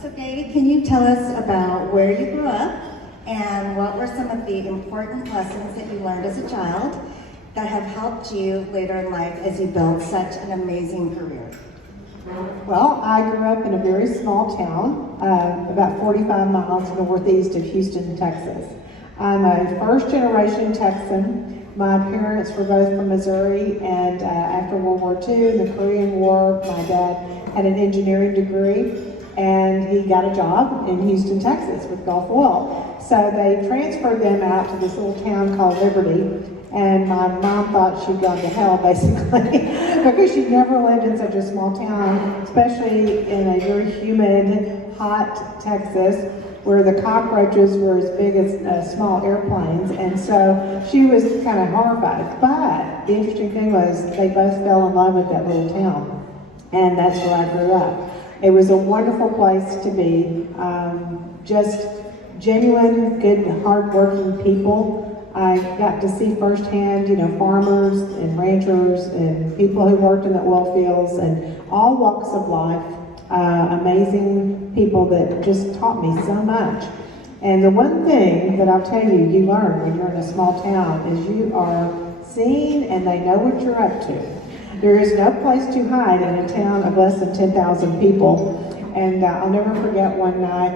So Gaddis, can you tell us about where you grew up and what were some of the important lessons that you learned as a child that have helped you later in life as you built such an amazing career? Well, I grew up in a very small town, about 45 miles northeast of Houston, Texas. I'm a first-generation Texan. My parents were both from Missouri, and after World War II and the Korean War, my dad had an engineering degree, and he got a job in Houston, Texas with Gulf Oil. So they transferred them out to this little town called Liberty, and my mom thought she'd gone to hell, basically, because she'd never lived in such a small town, especially in a very humid, hot Texas, where the cockroaches were as big as small airplanes, and so she was kind of horrified. But the interesting thing was they both fell in love with that little town, and that's where I grew up. It was a wonderful place to be, just genuine, good, hard-working people. I got to see firsthand, farmers and ranchers and people who worked in the oil fields and all walks of life. Amazing people that just taught me so much. And the one thing that I'll tell you, you learn when you're in a small town is you are seen and they know what you're up to. There is no place to hide in a town of less than 10,000 people. And I'll never forget one night,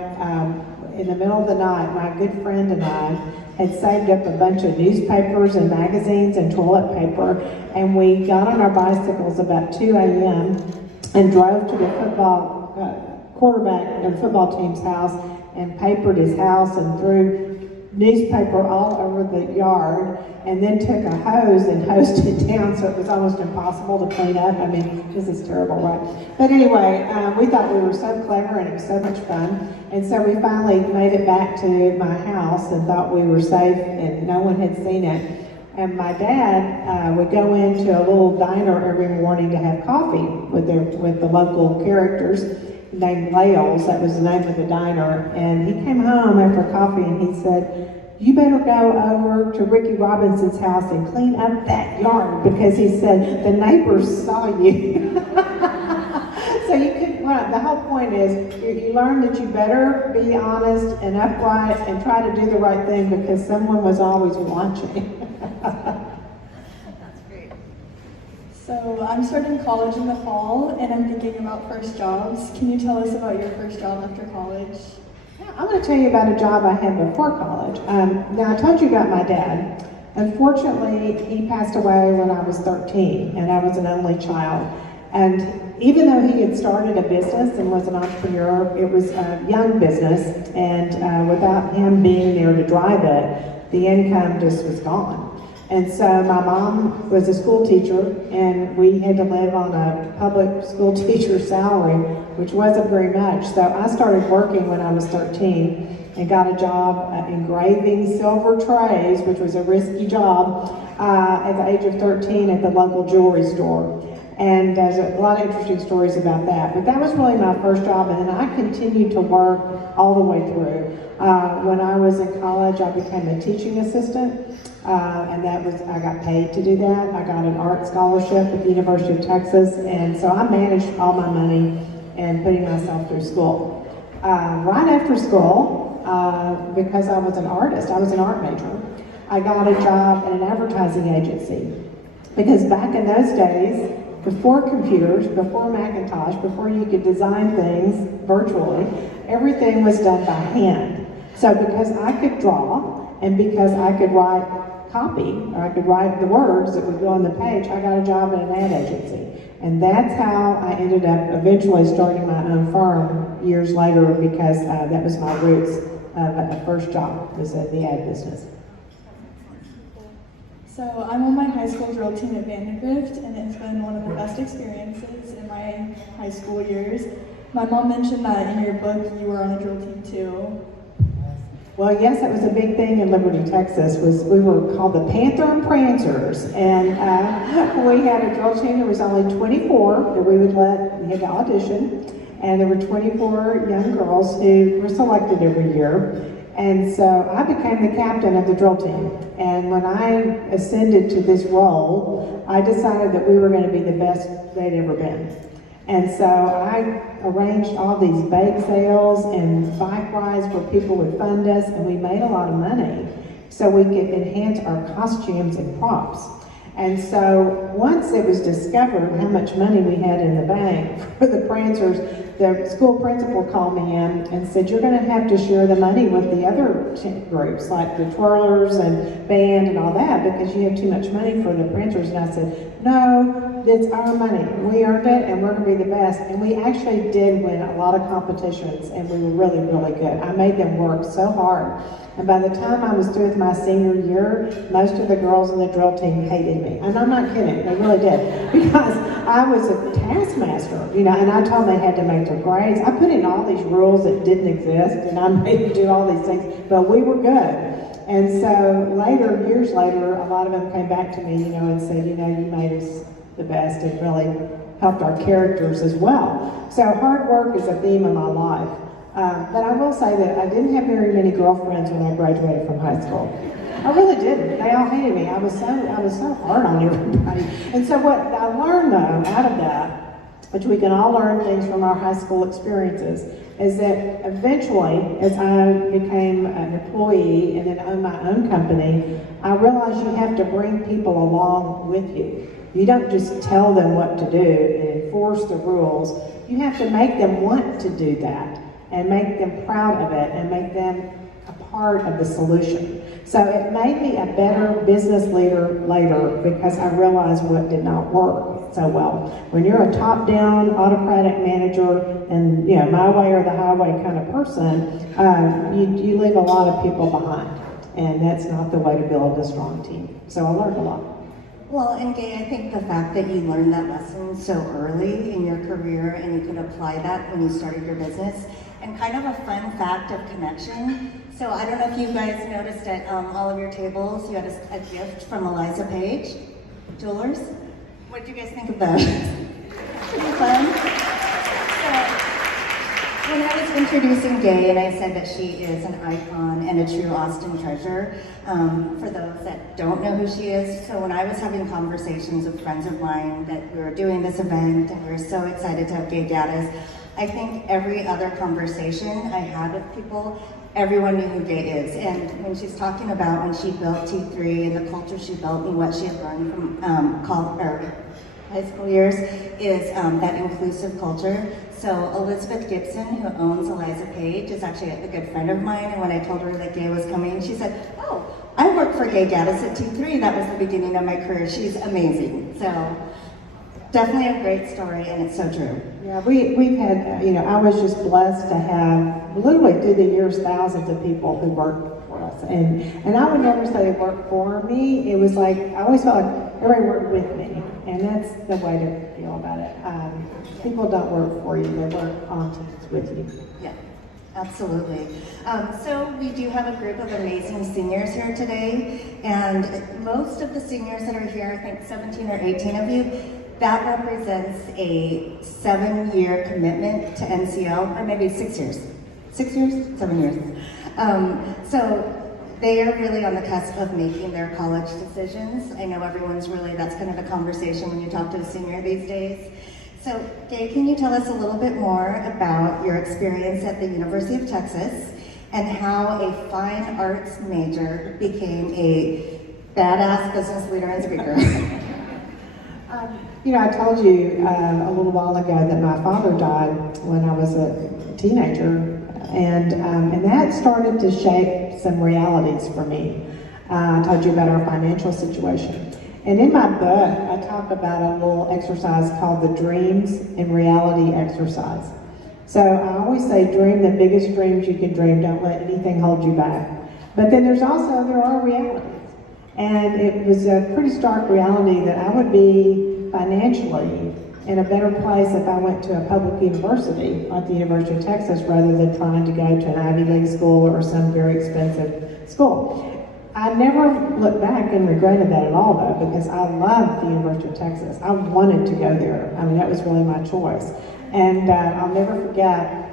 in the middle of the night, my good friend and I had saved up a bunch of newspapers and magazines and toilet paper, and we got on our bicycles about 2 a.m. and drove to the quarterback and football team's house and papered his house and threw newspaper all over the yard, and then took a hose and hosed it down so it was almost impossible to clean up. I mean, this is terrible, right? But anyway, we thought we were so clever and it was so much fun. And so we finally made it back to my house and thought we were safe and no one had seen it. And my dad would go into a little diner every morning to have coffee with the local characters named Lales. That was the name of the diner. And he came home after coffee and he said, "You better go over to Ricky Robinson's house and clean up that yard," because he said the neighbors saw you. So you could, well, the whole point is you learn that you better be honest and upright and try to do the right thing because someone was always watching. That's great. So I'm starting college in the fall and I'm thinking about first jobs. Can you tell us about your first job after college? I'm going to tell you about a job I had before college. Now, I told you about my dad. Unfortunately, he passed away when I was 13, and I was an only child. And even though he had started a business and was an entrepreneur, it was a young business, and without him being there to drive it, the income just was gone. And so my mom was a school teacher, and we had to live on a public school teacher salary, which wasn't very much. So I started working when I was 13 and got a job engraving silver trays, which was a risky job, at the age of 13 at the local jewelry store. And there's a lot of interesting stories about that. But that was really my first job, and then I continued to work all the way through. When I was in college, I became a teaching assistant. And I got paid to do that. I got an art scholarship at the University of Texas, and so I managed all my money and putting myself through school. Right after school, because I was an artist, I was an art major, I got a job at an advertising agency. Because back in those days, before computers, before Macintosh, before you could design things virtually, everything was done by hand. So because I could draw, and because I could write copy, or I could write the words that would go on the page, I got a job at an ad agency. And that's how I ended up eventually starting my own firm years later, because that was my roots of a first job, was in the ad business. So I'm on my high school drill team at Vandergrift, and it's been one of the best experiences in my high school years. My mom mentioned that in your book you were on a drill team too. Well, yes, that was a big thing in Liberty, Texas. We were called the Panther and Prancers, and we had a drill team. There was only 24 that we had to audition, and there were 24 young girls who were selected every year. And so I became the captain of the drill team. And when I ascended to this role, I decided that we were going to be the best they'd ever been. And so I arranged all these bake sales and bike rides where people would fund us, and we made a lot of money so we could enhance our costumes and props. And so once it was discovered how much money we had in the bank for the prancers, the school principal called me in and said, you're going to have to share the money with the other groups, like the twirlers and band and all that, because you have too much money for the prancers. And I said, no, it's our money. We earned it, and we're going to be the best. And we actually did win a lot of competitions, and we were really, really good. I made them work so hard. And by the time I was through with my senior year, most of the girls in the drill team hated me. And I'm not kidding, they really did. Because I was a taskmaster, you know, and I told them they had to make their grades. I put in all these rules that didn't exist, and I made them do all these things, but we were good. And so later, years later, a lot of them came back to me, you know, and said, you know, you made us the best and really helped our characters as well. So hard work is a theme of my life. But I will say that I didn't have very many girlfriends when I graduated from high school. I really didn't. They all hated me. I was so hard on everybody. And so what I learned though out of that, which we can all learn things from our high school experiences, is that eventually, as I became an employee and then owned my own company, I realized you have to bring people along with you. You don't just tell them what to do and enforce the rules. You have to make them want to do that, and make them proud of it, and make them a part of the solution. So it made me a better business leader later, because I realized what did not work so well. When you're a top-down autocratic manager and, you know, my way or the highway kind of person, you leave a lot of people behind, and that's not the way to build a strong team. So I learned a lot. Well, and Gay, I think the fact that you learned that lesson so early in your career and you could apply that when you started your business, and kind of a fun fact of connection. So I don't know if you guys noticed at all of your tables, you had a gift from Eliza Page, Jewelers. What do you guys think of those? Pretty fun. So, when I was introducing Gay, and I said that she is an icon and a true Austin treasure, for those that don't know who she is, so when I was having conversations with friends of mine that we were doing this event and we were so excited to have Gay Gaddis, I think every other conversation I had with people, everyone knew who Gay is. And when she's talking about when she built T3 and the culture she built and what she had learned from high school years is that inclusive culture. So Elizabeth Gibson, who owns Eliza Page, is actually a good friend of mine. And when I told her that Gay was coming, she said, oh, I worked for Gay Gaddis at T3. That was the beginning of my career. She's amazing. So definitely a great story, and it's so true. Yeah, we've had, you know, I was just blessed to have, literally through the years, thousands of people who worked for us. And I would never say they worked for me. It was like, I always felt like everybody worked with me. And that's the way to feel about it. People don't work for you, they work on teams with you. Yeah, absolutely. So we do have a group of amazing seniors here today. And most of the seniors that are here, I think 17 or 18 of you, that represents a 7-year commitment to NCO, or maybe 6 years. 6 years? 7 years. So they are really on the cusp of making their college decisions. I know everyone's really, that's kind of the conversation when you talk to a senior these days. So Gay, can you tell us a little bit more about your experience at the University of Texas and how a fine arts major became a badass business leader and speaker? You know, I told you a little while ago that my father died when I was a teenager, and that started to shape some realities for me. I told you about our financial situation. And in my book, I talk about a little exercise called the Dreams and Reality exercise. So I always say dream the biggest dreams you can dream. Don't let anything hold you back. But then there are realities. And it was a pretty stark reality that I would be financially in a better place if I went to a public university like the University of Texas rather than trying to go to an Ivy League school or some very expensive school. I never looked back and regretted that at all though, because I loved the University of Texas. I wanted to go there. I mean, that was really my choice. And I'll never forget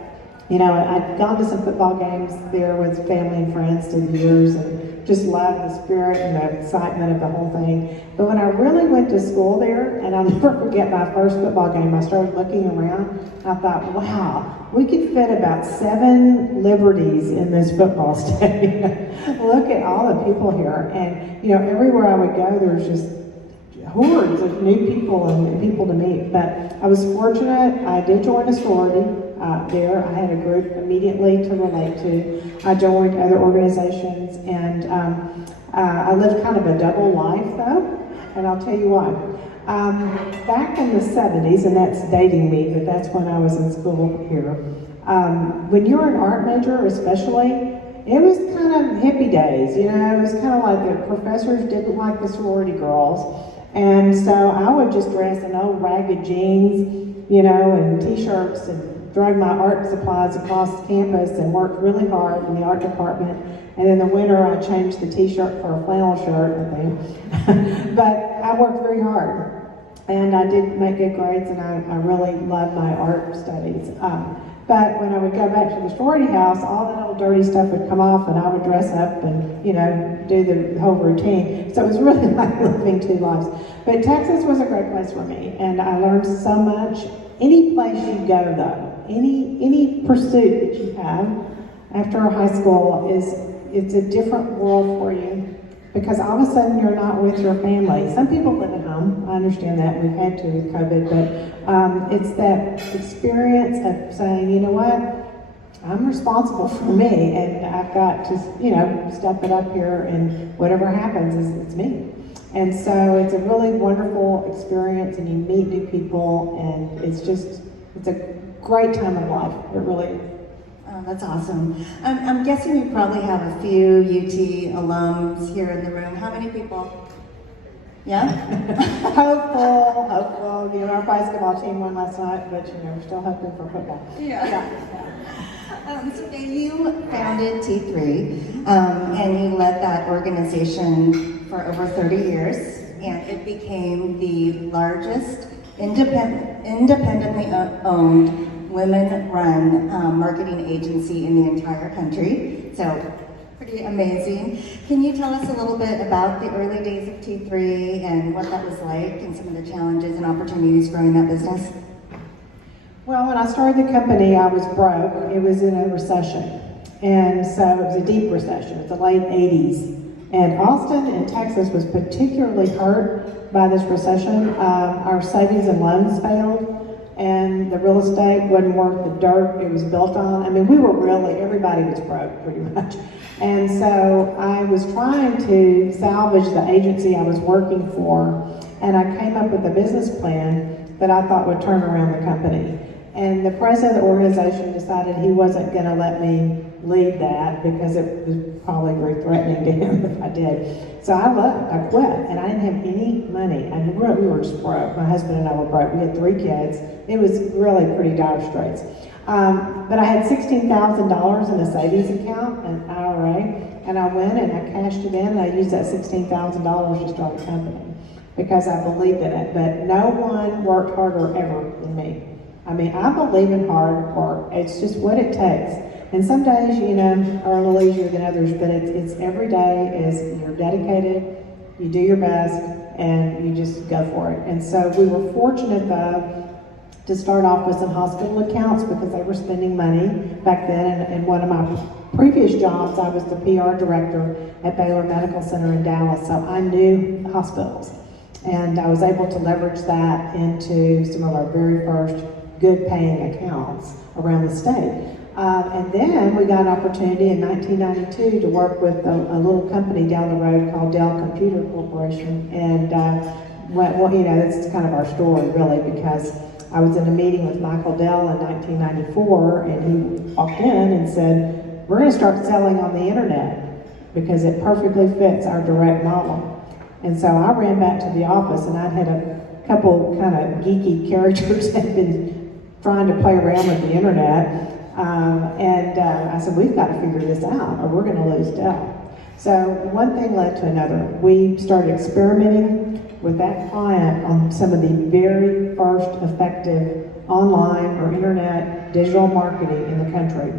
You know, I'd gone to some football games there with family and friends through the years and just loved the spirit and the excitement of the whole thing. But when I really went to school there, and I'll never forget my first football game, I started looking around, and I thought, wow, we could fit about 7 Liberties in this football stadium. Look at all the people here. And, you know, everywhere I would go, there was just hordes of new people and people to meet. But I was fortunate. I did join a sorority there. I had a group immediately to relate to. I joined other organizations, and I lived kind of a double life, though, and I'll tell you why. Back in the 70s, and that's dating me, but that's when I was in school here, when you're an art major especially, it was kind of hippie days, you know. It was kind of like the professors didn't like the sorority girls. And so I would just dress in old ragged jeans, you know, and t-shirts, and drag my art supplies across campus and worked really hard in the art department. And in the winter, I changed the t-shirt for a flannel shirt, I think. But I worked very hard. And I did make good grades, and I really loved my art studies. But when I would go back to the sorority house, all that old dirty stuff would come off, and I would dress up and, you know, do the whole routine. So it was really like living 2 lives. But Texas was a great place for me, and I learned so much. Any place you go, though, any pursuit that you have after high school it's a different world for you, because all of a sudden you're not with your family. Some people live at home. I understand that. We've had to with COVID, but it's that experience of saying, you know what, I'm responsible for me, and I've got to, you know, step it up here, and whatever happens it's me. And so it's a really wonderful experience, and you meet new people, and it's a great time of life. It really is. Oh, that's awesome. I'm guessing you probably have a few UT alums here in the room. How many people? Yeah? Hopeful. You know, our basketball team won last night, but, you know, we're still hoping for football. Yeah. So you founded T3, and you led that organization for over 30 years, and it became the largest independently owned women-run marketing agency in the entire country. So pretty amazing. Can you tell us a little bit about the early days of T3 and what that was like, and some of the challenges and opportunities growing that business? Well, when I started the company, I was broke. It was in a recession. And so it was a deep recession. It was the late 80s. And Austin in Texas was particularly hurt by this recession. Our savings and loans failed, and the real estate wasn't worth the dirt it was built on. I mean, everybody was broke pretty much. And so I was trying to salvage the agency I was working for, and I came up with a business plan that I thought would turn around the company. And the president of the organization decided he wasn't going to let me lead that, because it was probably very threatening to him if I did. So I left, I quit, and I didn't have any money. We were just broke. My husband and I were broke. We had 3 kids. It was really pretty dire straits. But I had $16,000 in a savings account, an IRA, and I went and I cashed it in, and I used that $16,000 to start a company because I believed in it. But no one worked harder ever than me. I mean, I believe in hard work. It's just what it takes. And some days, you know, are a little easier than others, but it's every day is you're dedicated, you do your best, and you just go for it. And so we were fortunate, though, to start off with some hospital accounts, because they were spending money back then. And one of my previous jobs, I was the PR director at Baylor Medical Center in Dallas, so I knew hospitals. And I was able to leverage that into some of our very first good paying accounts around the state. And then we got an opportunity in 1992 to work with a little company down the road called Dell Computer Corporation. And well, you know, this is kind of our story, really, because I was in a meeting with Michael Dell in 1994, and he walked in and said, "We're going to start selling on the internet because it perfectly fits our direct model." And so I ran back to the office, and I'd had a couple kind of geeky characters that had been trying to play around with the internet. I said, "We've got to figure this out, or we're going to lose Dell." So one thing led to another. We started experimenting with that client on some of the very first effective online or internet digital marketing in the country.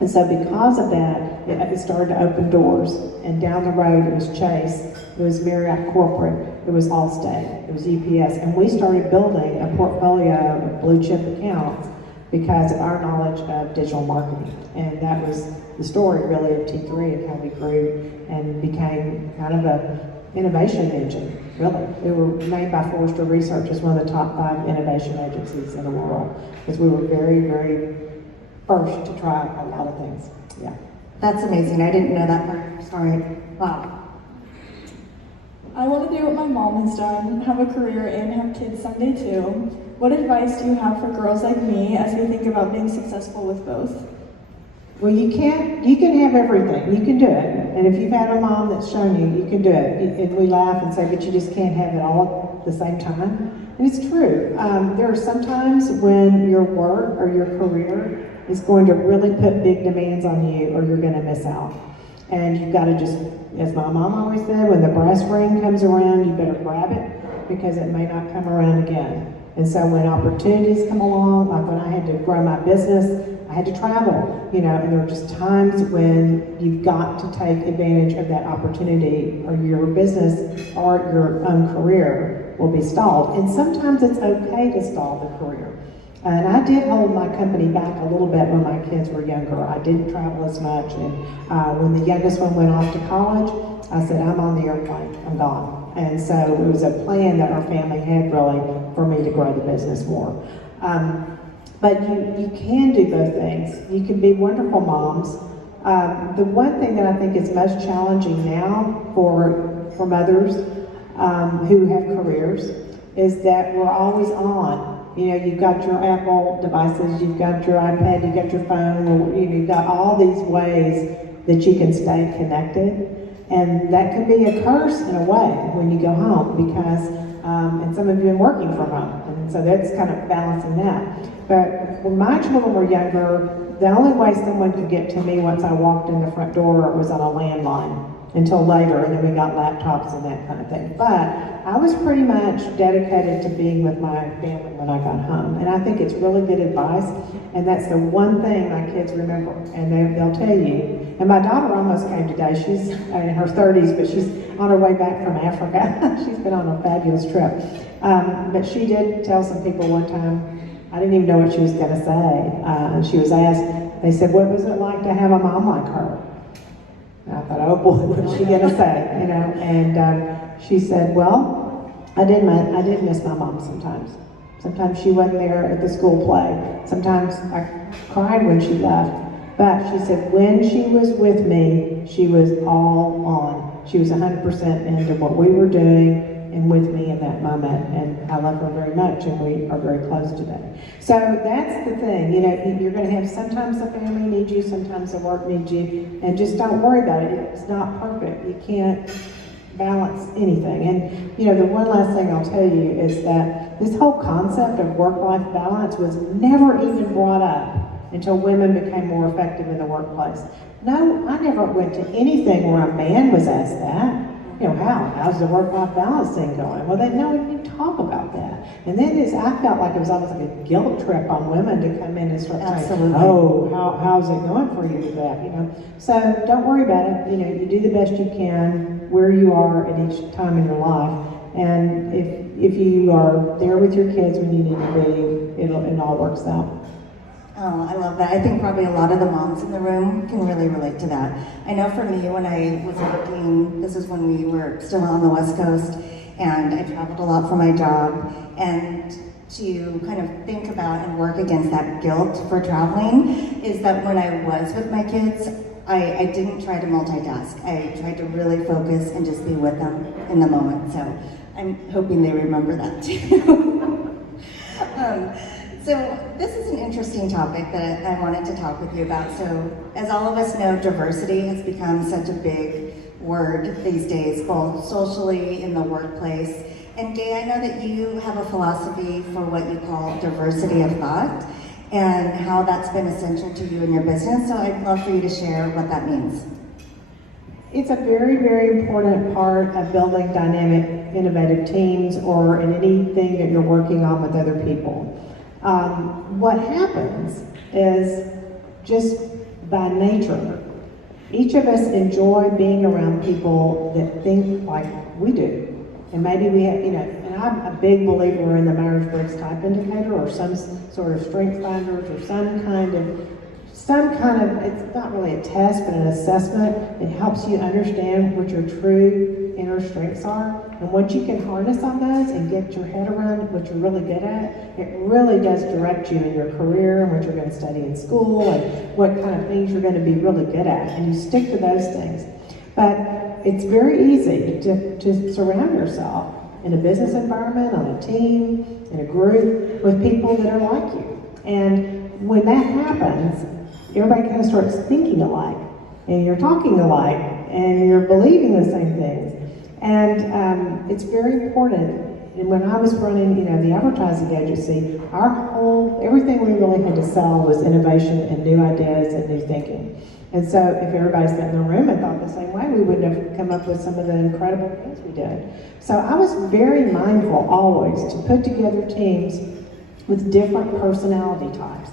And so because of that, it started to open doors. And down the road, it was Chase, it was Marriott Corporate, it was Allstate, it was UPS. And we started building a portfolio of blue chip accounts because of our knowledge of digital marketing. And that was the story really of T3 and how we grew and became kind of a innovation engine, really. We were named by Forrester Research as one of the top 5 innovation agencies in the world because we were very, very first to try a lot of things. Yeah. That's amazing. I didn't know that part of your story. Wow. I want to do what my mom has done, have a career and have kids someday too. What advice do you have for girls like me as we think about being successful with both? Well, you can have everything. You can do it. And if you've had a mom that's shown you, you can do it. And we laugh and say, but you just can't have it all at the same time. And it's true. There are some times when your work or your career is going to really put big demands on you or you're going to miss out. And you've got to just, as my mom always said, when the brass ring comes around, you better grab it because it may not come around again. And so when opportunities come along, like when I had to grow my business, I had to travel, and there are just times when you've got to take advantage of that opportunity or your business or your own career will be stalled. And sometimes it's okay to stall the career. And I did hold my company back a little bit when my kids were younger. I didn't travel as much. And when the youngest one went off to college, I said, I'm on the airplane, I'm gone. And so it was a plan that our family had really for me to grow the business more. But you can do both things. You can be wonderful moms. The one thing that I think is most challenging now for mothers who have careers is that we're always on. You've got your Apple devices, you've got your iPad, you've got your phone, you've got all these ways that you can stay connected. And that can be a curse in a way when you go home because, and some of you have been working from home, and so that's kind of balancing that. But when my children were younger, the only way someone could get to me once I walked in the front door was on a landline until later, and then we got laptops and that kind of thing. But I was pretty much dedicated to being with my family when I got home, and I think it's really good advice, and that's the one thing my kids remember, and they'll tell you. And my daughter almost came today. She's in her 30s, but she's on her way back from Africa. She's been on a fabulous trip. But she did tell some people one time, I didn't even know what she was going to say. And she was asked, they said, what was it like to have a mom like her? And I thought, oh boy, what's she going to say? And she said, well, I did miss my mom sometimes. Sometimes she wasn't there at the school play. Sometimes I cried when she left. But she said, when she was with me, she was all on. She was 100% into what we were doing and with me in that moment. And I love her very much, and we are very close today. So that's the thing. You're going to have sometimes the family need you, sometimes the work needs you, and just don't worry about it. It's not perfect. You can't balance anything. And the one last thing I'll tell you is that this whole concept of work-life balance was never even brought up until women became more effective in the workplace. No, I never went to anything where a man was asked that. How's the work-life balance thing going? Well, they didn't talk about that. And then I felt like it was almost like a guilt trip on women to come in and start saying, oh, how's it going for you with that? So don't worry about it. You do the best you can where you are at each time in your life. And if you are there with your kids when you need to be, it all works out. Oh, I love that. I think probably a lot of the moms in the room can really relate to that. I know for me, when I was working, this is when we were still on the West Coast, and I traveled a lot for my job, and to kind of think about and work against that guilt for traveling is that when I was with my kids, I didn't try to multitask. I tried to really focus and just be with them in the moment. So I'm hoping they remember that too. So this is an interesting topic that I wanted to talk with you about. So as all of us know, diversity has become such a big word these days, both socially in the workplace. And Gay, I know that you have a philosophy for what you call diversity of thought and how that's been essential to you in your business. So I'd love for you to share what that means. It's a very, very important part of building dynamic, innovative teams or in anything that you're working on with other people. What happens is just by nature, each of us enjoy being around people that think like we do. And maybe we have, and I'm a big believer in the Myers-Briggs type indicator or some sort of strength finders or some kind of, it's not really a test, but an assessment. It helps you understand what your true inner strengths are. And once you can harness on those and get your head around what you're really good at, it really does direct you in your career and what you're going to study in school and what kind of things you're going to be really good at. And you stick to those things. But it's very easy to surround yourself in a business environment, on a team, in a group, with people that are like you. And when that happens, everybody kind of starts thinking alike, and you're talking alike, and you're believing the same things. And it's very important. And when I was running, the advertising agency, everything we really had to sell was innovation and new ideas and new thinking. And so if everybody sat in the room and thought the same way, we wouldn't have come up with some of the incredible things we did. So I was very mindful always to put together teams with different personality types.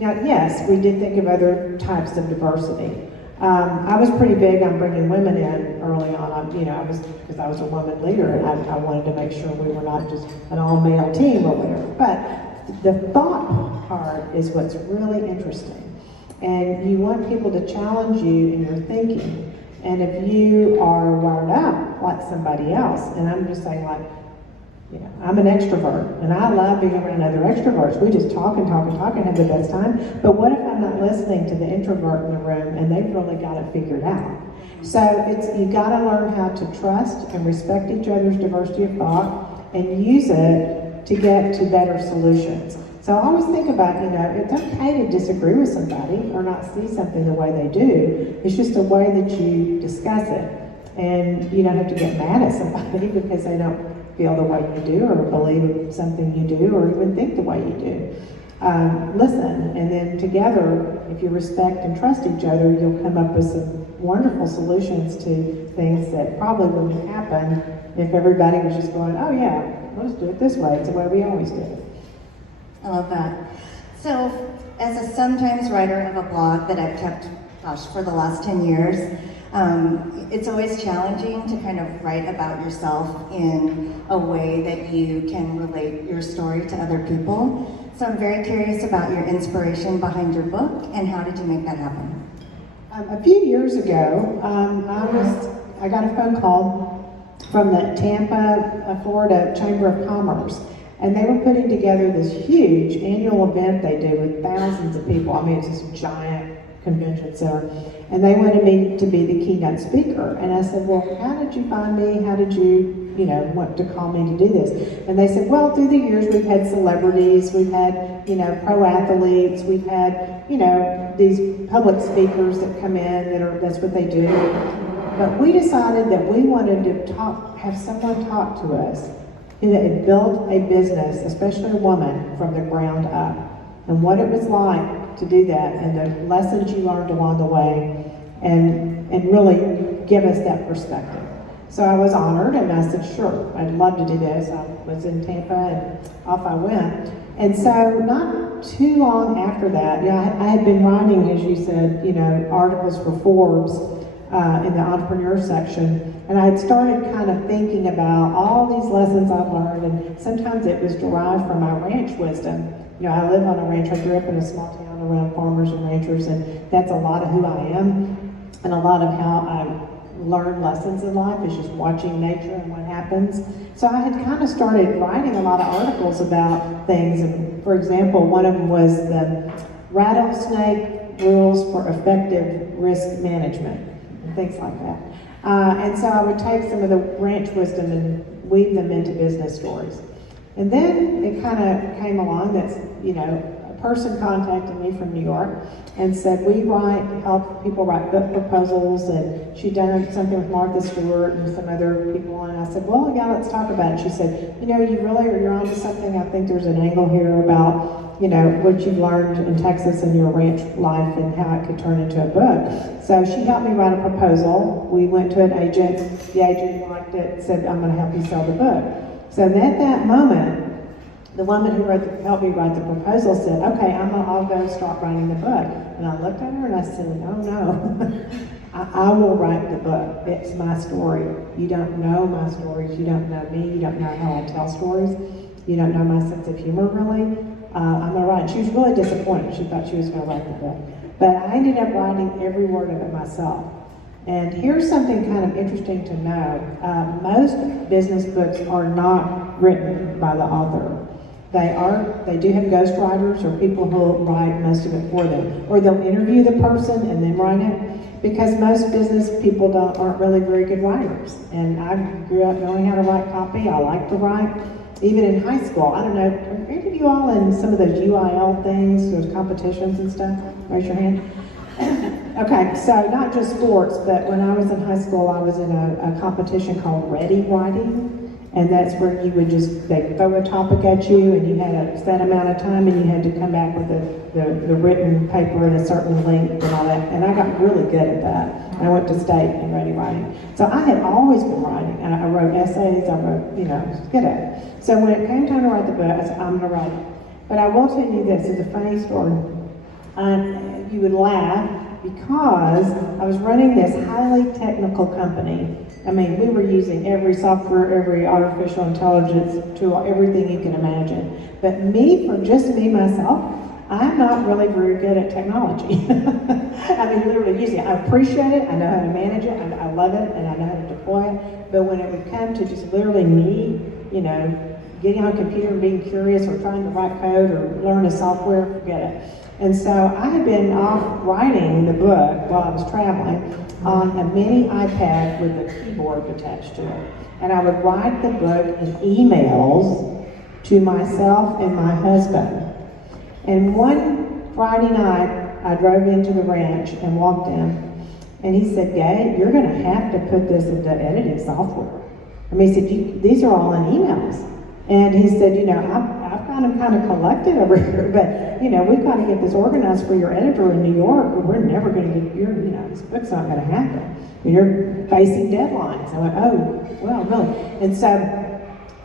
Now, yes, we did think of other types of diversity. I was pretty big on bringing women in early on. Because I was a woman leader, and I wanted to make sure we were not just an all-male team or whatever. But the thought part is what's really interesting. And you want people to challenge you in your thinking. And if you are wired up like somebody else, and I'm just saying I'm an extrovert, and I love being around other extroverts. We just talk and talk and talk and have the best time. But what if I'm not listening to the introvert in the room and they've really got it figured out? So you got to learn how to trust and respect each other's diversity of thought and use it to get to better solutions. So I always think about, it's okay to disagree with somebody or not see something the way they do. It's just a way that you discuss it. And you don't have to get mad at somebody because they don't feel the way you do or believe something you do or even think the way you do. Listen, and then together, if you respect and trust each other, you'll come up with some wonderful solutions to things that probably wouldn't happen if everybody was just going, oh yeah, let's do it this way. It's the way we always do it. I love that. So, as a sometimes writer of a blog that I've kept, for the last 10 years, it's always challenging to kind of write about yourself in a way that you can relate your story to other people. So I'm very curious about your inspiration behind your book, and how did you make that happen? A few years ago, I got a phone call from the Tampa, Florida Chamber of Commerce. And they were putting together this huge annual event they do with thousands of people. I mean, it's this giant convention center. And they wanted me to be the keynote speaker. And I said, well, how did you find me? How did you, want to call me to do this? And they said, well, through the years, we've had celebrities, we've had, pro athletes, we've had, these public speakers that come in that's what they do. But we decided that we wanted to have someone talk to us who had built a business, especially a woman, from the ground up, and what it was like to do that, and the lessons you learned along the way, and really give us that perspective. So I was honored, and I said, sure, I'd love to do this. I was in Tampa, and off I went. And so not too long after that, I had been writing, as you said, articles for Forbes in the entrepreneur section. And I had started kind of thinking about all these lessons I've learned, and sometimes it was derived from my ranch wisdom. I live on a ranch. I grew up in a small town around farmers and ranchers, and that's a lot of who I am, and a lot of how I learn lessons in life is just watching nature and what happens. So I had kind of started writing a lot of articles about things. And for example, one of them was the rattlesnake rules for effective risk management and things like that. And so I would take some of the ranch wisdom and weave them into business stories. And then it kind of came along that's, a person contacted me from New York and said, we help people write book proposals, and she'd done something with Martha Stewart and some other people, and I said, well, yeah, let's talk about it. She said, you're onto something. I think there's an angle here about, what you've learned in Texas and your ranch life and how it could turn into a book. So she helped me write a proposal. We went to an agent. The agent liked it, said, I'm going to help you sell the book. So at that moment, the woman who helped me write the proposal said, okay, I'll go start writing the book. And I looked at her and I said, oh no, I will write the book. It's my story. You don't know my stories. You don't know me. You don't know how I tell stories. You don't know my sense of humor, really. I'm going to write it. She was really disappointed. She thought she was going to write the book. But I ended up writing every word of it myself. And here's something kind of interesting to know. Most business books are not written by the author. They do have ghostwriters or people who will write most of it for them. Or they'll interview the person and then write it. Because most business people aren't really very good writers. And I grew up knowing how to write copy. I like to write. Even in high school, I don't know, are any of you all in some of those UIL things, those competitions and stuff? Raise your hand. Okay, so not just sports, but when I was in high school, I was in a competition called Ready Writing. And that's where they throw a topic at you and you had a set amount of time and you had to come back with the written paper in a certain length and all that. And I got really good at that. I went to state in Ready Writing. So I had always been writing. And I wrote essays, I wrote, good at it. So when it came time to write the book, I said, I'm gonna write it. But I will tell you this, it's a funny story. You would laugh because I was running this highly technical company. I mean, we were using every software, every artificial intelligence tool, everything you can imagine. But just me, myself, I'm not really very good at technology. I mean, literally using it. I appreciate it, I know how to manage it, I love it, and I know how to deploy it. But when it would come to just literally me, getting on a computer and being curious or trying to write code or learn a software, forget it. And so I had been off writing the book while I was traveling on a mini iPad with a keyboard attached to it. And I would write the book in emails to myself and my husband. And one Friday night, I drove into the ranch and walked in, and he said, Gay, you're gonna have to put this into editing software. I mean, he said, these are all in emails. And he said, I've got them kind of collected over here, but, we've got to get this organized for your editor in New York, or we're never going to get this book's not going to happen. You're facing deadlines. I went, oh, well, really? And so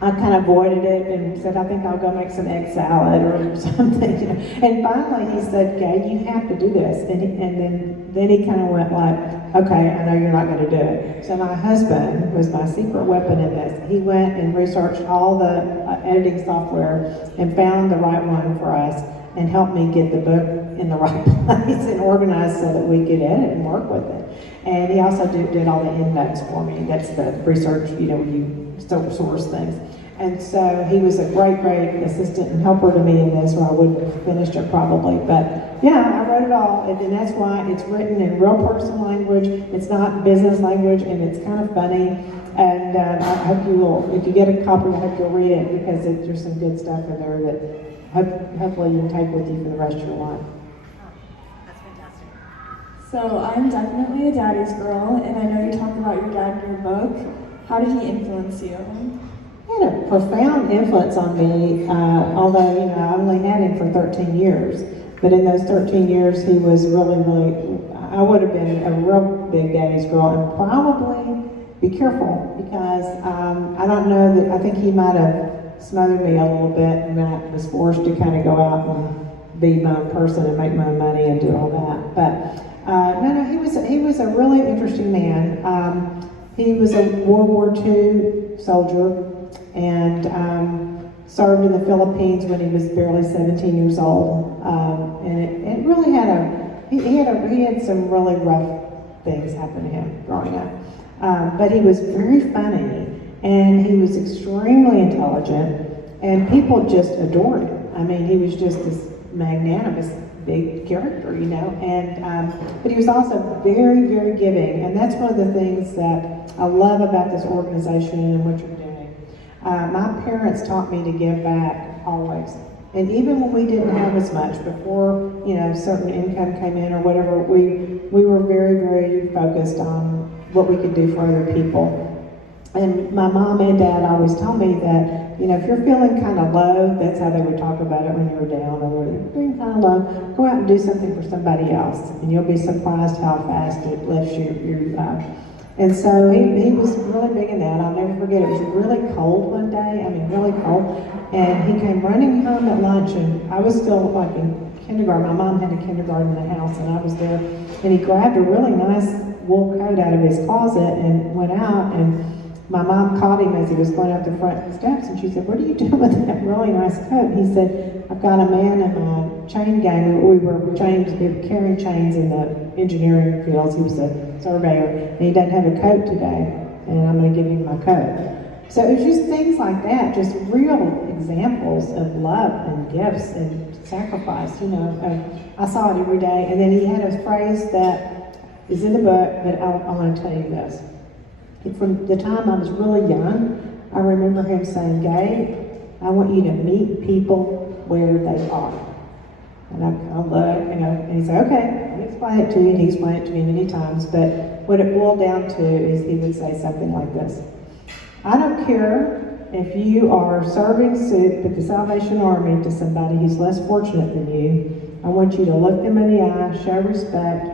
I kind of avoided it and said, I think I'll go make some egg salad or something. And finally he said, Gay, you have to do this. And then he kind of went like, okay, I know you're not going to do it. So my husband was my secret weapon in this. He went and researched all the editing software and found the right one for us and helped me get the book in the right place and organized so that we could edit and work with it. And he also did all the endnotes for me. That's the research, when you source things. And so he was a great, great assistant and helper to me in this, or I wouldn't have finished it probably. But yeah, I wrote it all, and that's why it's written in real person language. It's not business language, and it's kind of funny. And I hope you will, if you get a copy, I hope you'll read it, because there's some good stuff in there that hopefully you can take with you for the rest of your life. That's fantastic. So I'm definitely a daddy's girl, and I know you talk about your dad in your book. How did he influence you? He had a profound influence on me, although, I only had him for 13 years. But in those 13 years, he was really, really, I would have been a real big daddy's girl, and probably be careful, because I don't know that, I think he might have smothered me a little bit, and I was forced to kind of go out and be my own person and make my own money and do all that. But no, he was a really interesting man. He was a World War II soldier, and served in the Philippines when he was barely 17 years old. And it really he had some really rough things happen to him growing up. But he was very funny, and he was extremely intelligent, and people just adored him. I mean, he was just this magnanimous big character, and but he was also very, very giving, and that's one of the things that I love about this organization and what you're doing. My parents taught me to give back always, and even when we didn't have as much, before certain income came in or whatever, we were very, very focused on what we could do for other people. And my mom and dad always told me that, if you're feeling kind of low, that's how they would talk about it when you were down, or you're feeling kind of low, go out and do something for somebody else, and you'll be surprised how fast it lifts you. And so he was really big in that. I'll never forget, it was really cold one day, really cold, And he came running home at lunch, and I was still like in kindergarten. My mom had a kindergarten in the house, and I was there. And he grabbed a really nice wool coat out of his closet and went out. And my mom caught him as he was going up the front steps, and she said, "What are you doing with that really nice coat?" He said, "I've got a man in my chain gang. We were carrying chains in the engineering fields. He was a surveyor, and he doesn't have a coat today, and I'm going to give him my coat." So it was just things like that, just real examples of love and gifts and sacrifice. I saw it every day. And then he had a phrase that is in the book, but I want to tell you this. From the time I was really young, I remember him saying, "Gabe, I want you to meet people where they are." And I look, and he said, "Okay, let me explain it to you." And he explained it to me many times, but what it boiled down to is he would say something like this: "I don't care if you are serving soup at the Salvation Army to somebody who's less fortunate than you. I want you to look them in the eye, show respect,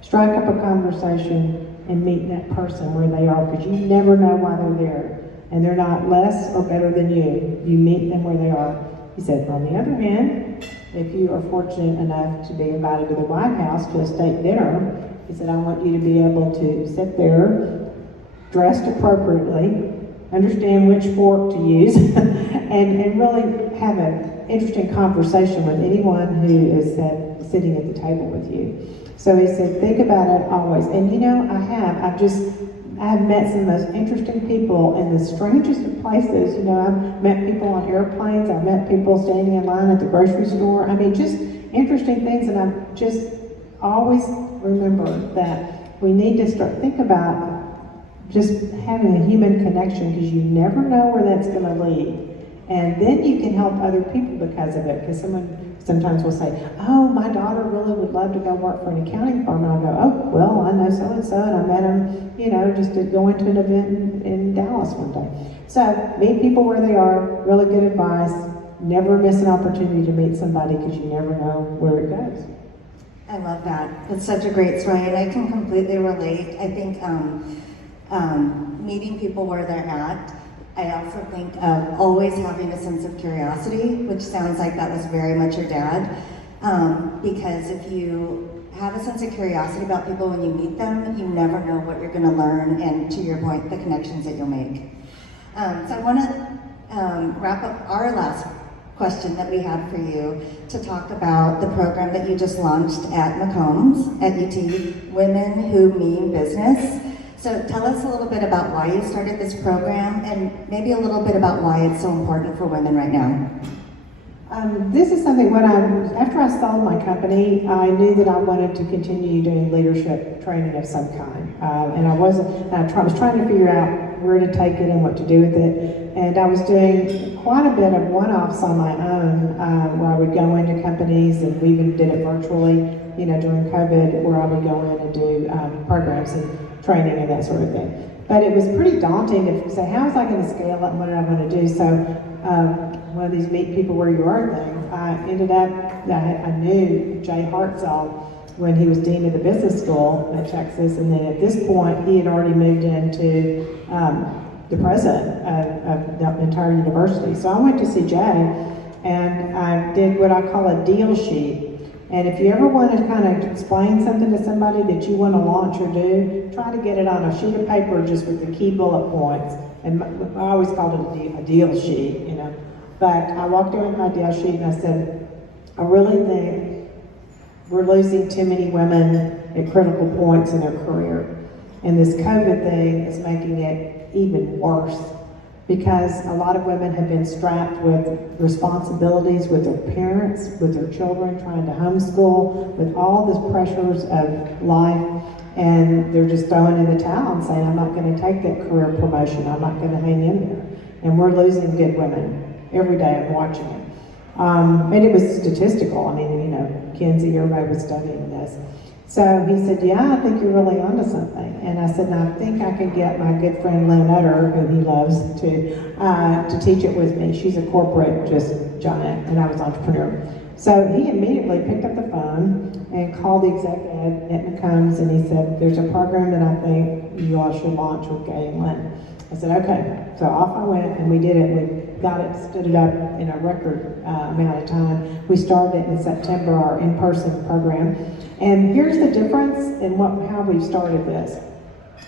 strike up a conversation, and meet that person where they are, because you never know why they're there. And they're not less or better than you. You meet them where they are." He said, "On the other hand, if you are fortunate enough to be invited to the White House to a state dinner," he said, "I want you to be able to sit there, dressed appropriately, understand which fork to use, and really have an interesting conversation with anyone who is sitting at the table with you." So he said, "Think about it always." And I've met some of the most interesting people in the strangest of places. I've met people on airplanes, I've met people standing in line at the grocery store. I mean, just interesting things. And I've just always remember that we need to think about just having a human connection, because you never know where that's going to lead. And then you can help other people because of it. Because someone sometimes will say, "Oh, my daughter really would love to go work for an accounting firm." And I'll go, "Oh, well, I know so-and-so, and I met him, just to go into an event in Dallas one day." So meet people where they are, really good advice. Never miss an opportunity to meet somebody, because you never know where it goes. I love that. It's such a great story, and I can completely relate. I think meeting people where they're at. I also think of always having a sense of curiosity, which sounds like that was very much your dad. Because if you have a sense of curiosity about people when you meet them, you never know what you're going to learn, and to your point, the connections that you'll make. So I want to wrap up our last question that we had for you to talk about the program that you just launched at McCombs at UT, Women Who Mean Business. So tell us a little bit about why you started this program, and maybe a little bit about why it's so important for women right now. This is something, after I sold my company, I knew that I wanted to continue doing leadership training of some kind. And I was trying to figure out where to take it and what to do with it. And I was doing quite a bit of one-offs on my own, where I would go into companies, and we even did it virtually, during COVID, where I would go in and do programs and training and that sort of thing. But it was pretty daunting to say, how was I going to scale up and what did I want to do? So one of these meet people where you are things, I knew Jay Hartzell when he was dean of the business school at Texas, and then at this point he had already moved into the president of the entire university. So I went to see Jay, and I did what I call a deal sheet. And if you ever want to kind of explain something to somebody that you want to launch or do, try to get it on a sheet of paper just with the key bullet points. And I always called it a deal sheet, But I walked in with my deal sheet and I said, "I really think we're losing too many women at critical points in their career. And this COVID thing is making it even worse, because a lot of women have been strapped with responsibilities with their parents, with their children, trying to homeschool, with all the pressures of life, and they're just throwing in the towel and saying, I'm not going to take that career promotion, I'm not going to hang in there." And we're losing good women. Every day I'm watching it. And it was statistical. Kinsey, everybody was studying this. So he said, "Yeah, I think you're really onto something." And I said, "I think I can get my good friend Lynn Utter, who he loves, to teach it with me. She's a corporate just giant, and I was an entrepreneur." So he immediately picked up the phone and called the exec at McCombs, and he said, "There's a program that I think you all should launch with Gay and Lynn." I said, "Okay." So off I went, and we did it with stood it up in a record amount of time. We started in September, our in-person program. And here's the difference in how we've started this.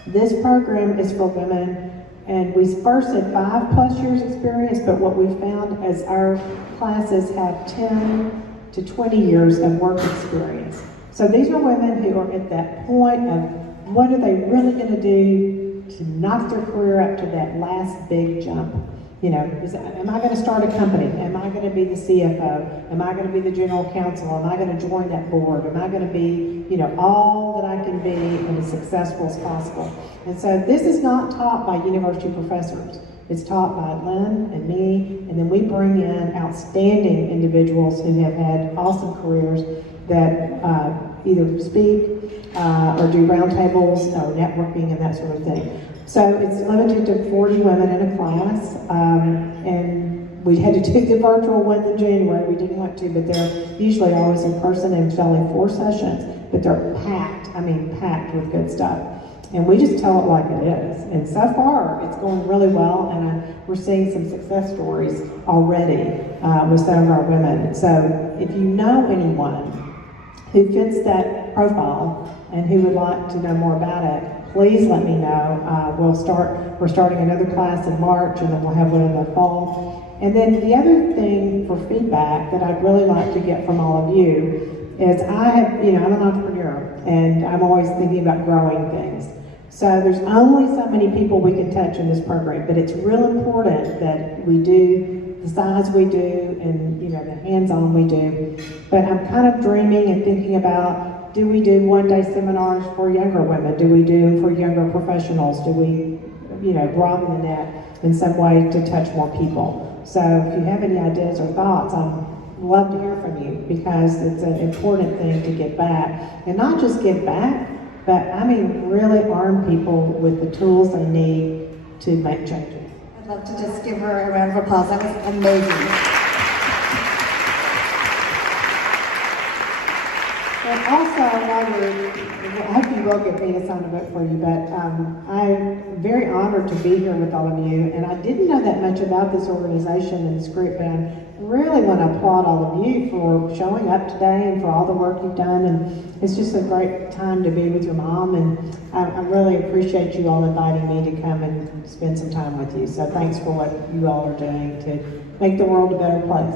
This program is for women, and we first said 5+ years experience, but what we found as our classes have 10 to 20 years of work experience. So these are women who are at that point of what are they really going to do to knock their career up to that last big jump. You know, am I going to start a company? Am I going to be the CFO? Am I going to be the general counsel? Am I going to join that board? Am I going to be, you know, all that I can be and as successful as possible? And so this is not taught by university professors. It's taught by Lynn and me, and then we bring in outstanding individuals who have had awesome careers that either speak or do roundtables or networking and that sort of thing. So it's limited to 40 women in a class, and we had to do the virtual ones in January. We didn't want to, but they're usually always in person, and it's only 4 sessions, but they're packed, packed with good stuff. And we just tell it like it is. And so far, it's going really well, and we're seeing some success stories already with some of our women. So if you know anyone who fits that profile and who would like to know more about it, please let me know. We're starting another class in March, and then we'll have one in the fall. And then the other thing for feedback that I'd really like to get from all of you is I'm an entrepreneur, and I'm always thinking about growing things. So there's only so many people we can touch in this program, but it's real important that we do the size we do and, the hands-on we do. But I'm kind of dreaming and thinking about, do we do one-day seminars for younger women? Do we do them for younger professionals? Do we, broaden the net in some way to touch more people? So if you have any ideas or thoughts, I'd love to hear from you, because it's an important thing to get back. And not just get back, but really arm people with the tools they need to make changes. I'd love to just give her a round of applause. That was amazing. And also, I hope you will get me to sign a book for you, but I'm very honored to be here with all of you, and I didn't know that much about this organization and this group, but I really want to applaud all of you for showing up today and for all the work you've done, and it's just a great time to be with your mom, and I really appreciate you all inviting me to come and spend some time with you. So thanks for what you all are doing to make the world a better place.